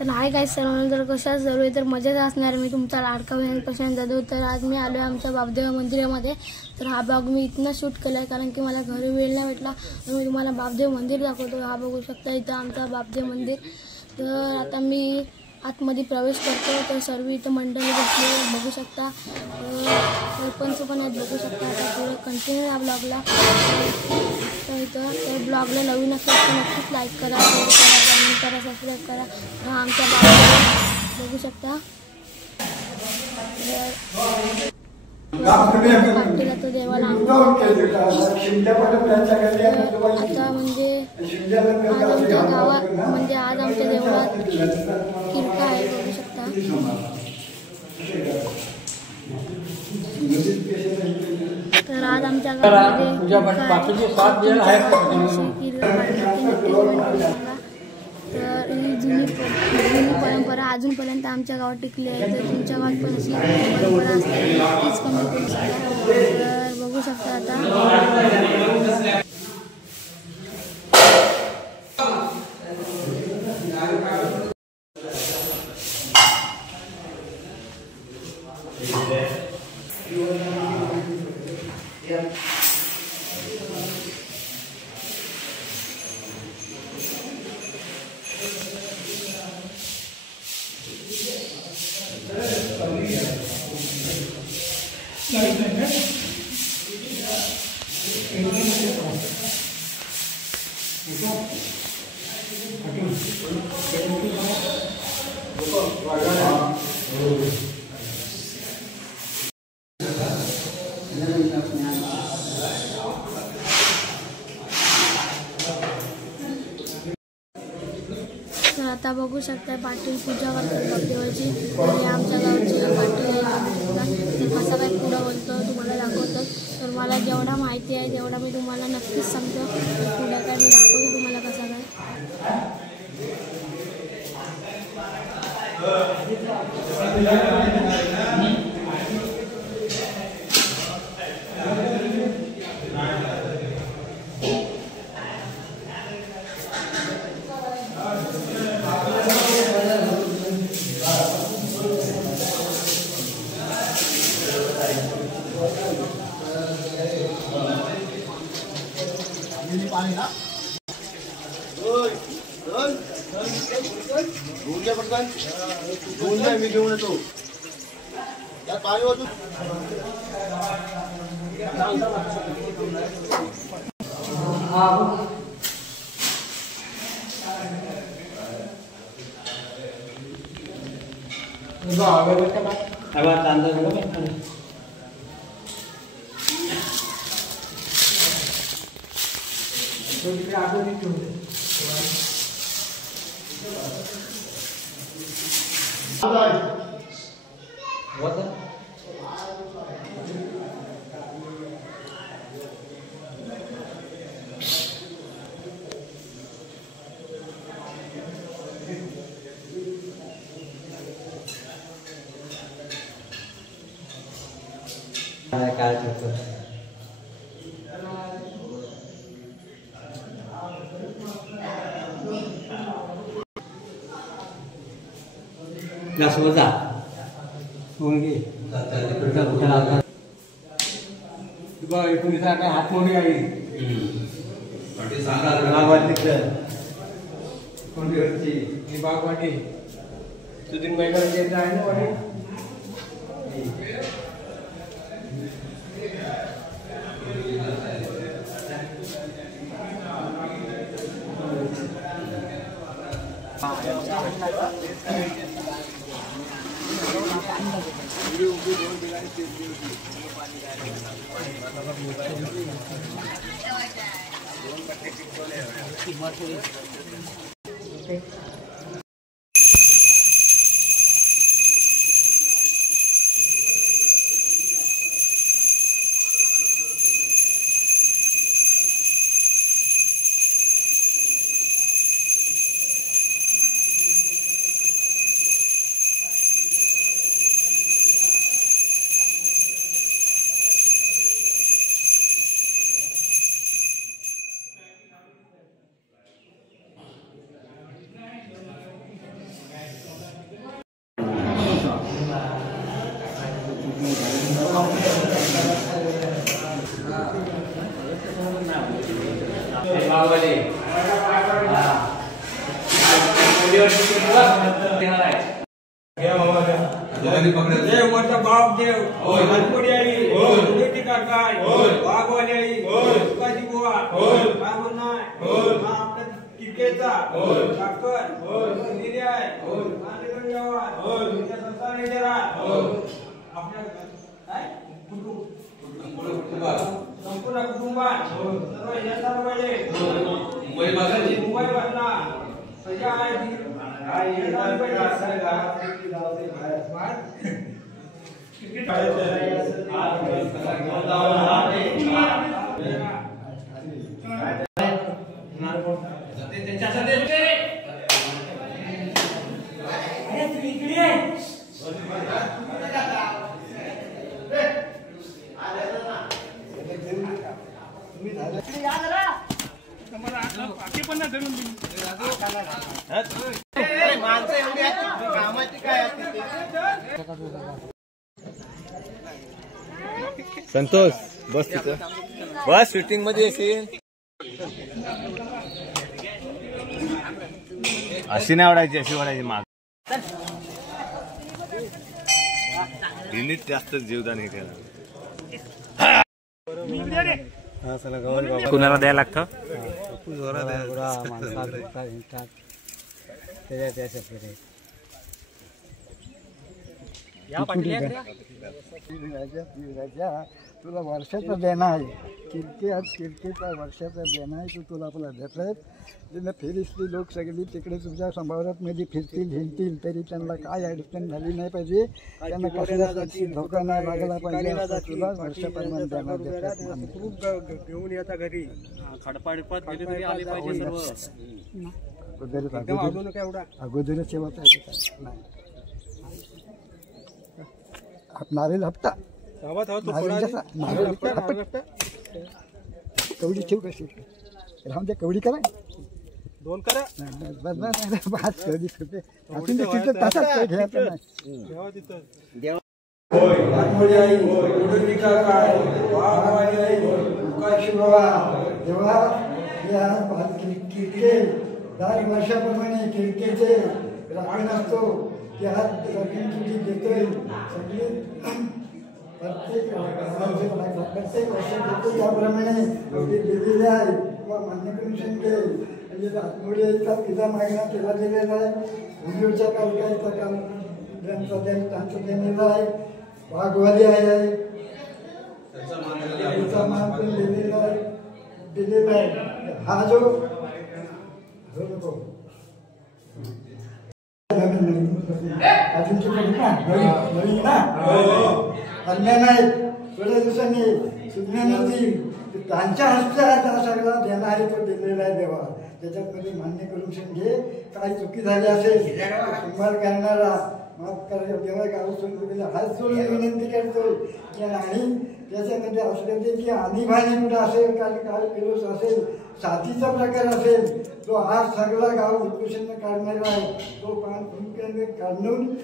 तर hi guys, सर्वांना जर कशा सर्व तर मजाच असणार. मी तुमचा लाडका बहीण प्रशांत जाधव. तर आज मी आलो आमच्या बापदेव मंदिरामध्ये. तर हा ब्लॉग मी इथनं शूट केला कारण की मला घरी वेळ नाही भेटला. मी तुम्हाला बापदेव मंदिर दाखवतो. हा बघू शकता इथं आमचा बापदेव मंदिर. तर आता मी आतमध्ये प्रवेश करतो. तर सर्व इथं मंडळी बसले बघू शकता. सरपंच पण आहेत बघू शकता. आता पुढे कंटिन्यू या ब्लॉगला. तर इथं तर ब्लॉगला नवीन असेल तर नक्कीच लाईक करा, शेअर करा, कमेंट करा, सबस्क्राईब करा. हा आमच्या ब्लॉग बघू शकता. पाटील तो देवाला आता म्हणजे आज आमच्या गावात म्हणजे आज आमच्या देवळात किरका आहे बघू शकता. तर आज आमच्या गावामध्ये तर ही जुनी परंपरा अजूनपर्यंत आमच्या गावात टिकली आहे. तर तुमच्या गावात पण अशी परंपरा असते तीच कमी करू शकता. तर बघू शकता आता आता बघू शकता पाटील पूजा करतात बापदेवाची. आणि आमच्या गावचे पाटील आहे. कसा काय पुढं बोलतो तुम्हाला दाखवतो. तर मला जेवढा माहिती आहे तेवढा मी तुम्हाला नक्कीच सांगतो. पुढं काय मी दाखवतो तुम्हाला कसा काय. मी घेऊन येतो त्या पाणी वाजून काय करतो वजा होंगे एकोणीस काय हात मोठी आई कोणती बागवाटी सुधीर मैदान केंद्र आहे ना वाटी. मोठा बाप देव हनपुडी आई उलटी काकाय वाघवाली आई तुकाची बुवा काय म्हणणार आपल्या किकेचा साखर दिली आहे मानेकडे यावा तुमच्या संसार जरा आपल्या काय संपूर्ण कुटुंबात सर्व यशाला पाहिजे मुंबई बसला सजा आहे संतोष बस तिथं बस शूटिंग मध्ये येशील अशी नाही आवडायची अशी वाढायची माग जास्त जीवदान हे केलं कुणाला द्यायला लागतं तुला वर्षाचा देणं आहे किरकिचा वर्षाचा देणं आहे तू तुला आपला देत आहेत तिनं फिरिसली लोक सगळी तिकडे तुझ्या समाजात मध्ये फिरतील हिंडतील तरी त्यांना काय अडचण झाली नाही पाहिजे त्यांना कसल्यासाठी धोका नाही लागला पाहिजे तुला वर्षाप्रमाणे देणार देतात घेऊन येता घरी खडपाडपात अगोदरच ठेवायचा नाही नारळ हप्ता कवडी ठेव कशी राहून द्या कवडी करा दोन करा पाच कवडी घ्यायचं नाही वर्षाप्रमाणे खिडकीचे राखण असतो त्या राखण तुझी देतोय सगळे प्रत्येक वर्ष देतो त्याप्रमाणे दिलेले आहे किंवा मान्य करून सांगते म्हणजे आत्मोडी यायचा तिचा मागणा तिला दिलेला आहे मुलीच्या कालकायचा काल त्यांचं देलेला आहे वाघवाली आहे तिचा मान पण दिलेला आहे हा जो अन्याय नाही थोड्या दिवसांनी सुज्ञानवती त्यांच्या हस्ते सगळा देणारे तो दिलेला आहे देवा त्याच्यामध्ये मान्य करून घे काही चुकी झाली असेल संभाळ करणारा माफ करा देवा गाव सोडून हात सोडून विनंती करतो की आणि त्याच्यामध्ये असलं ते की आणीबाणी कुठं असेल काय फिरोस असेल साथीचा प्रकार असेल तो हा सगळा गाव उत्कृष्ट काढणारा आहे तो पान फुंकून काढून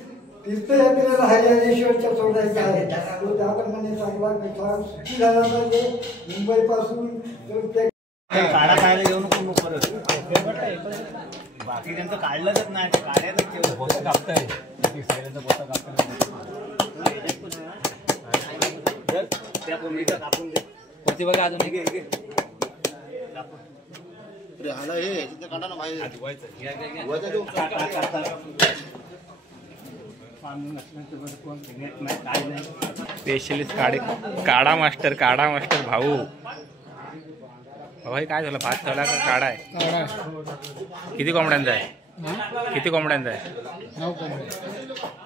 तीर्थयात्रेला हरिहरेश्वरच्या सोडायचा आहे तो त्याप्रमाणे चांगला सुखी झाला पाहिजे मुंबईपासून काढा खायला येऊ नको परत बाकी त्यांचं काढलंच नाही काढायचं बोट कापताय त्या कोंबडीचं कापून दे होती बघा अजून स्पेशलिस्ट काढा मास्टर भाऊ भाई काय झालं भात ठेवला का काढा आहे किती कोंबड्यांचा आहे 9 कोंबड्या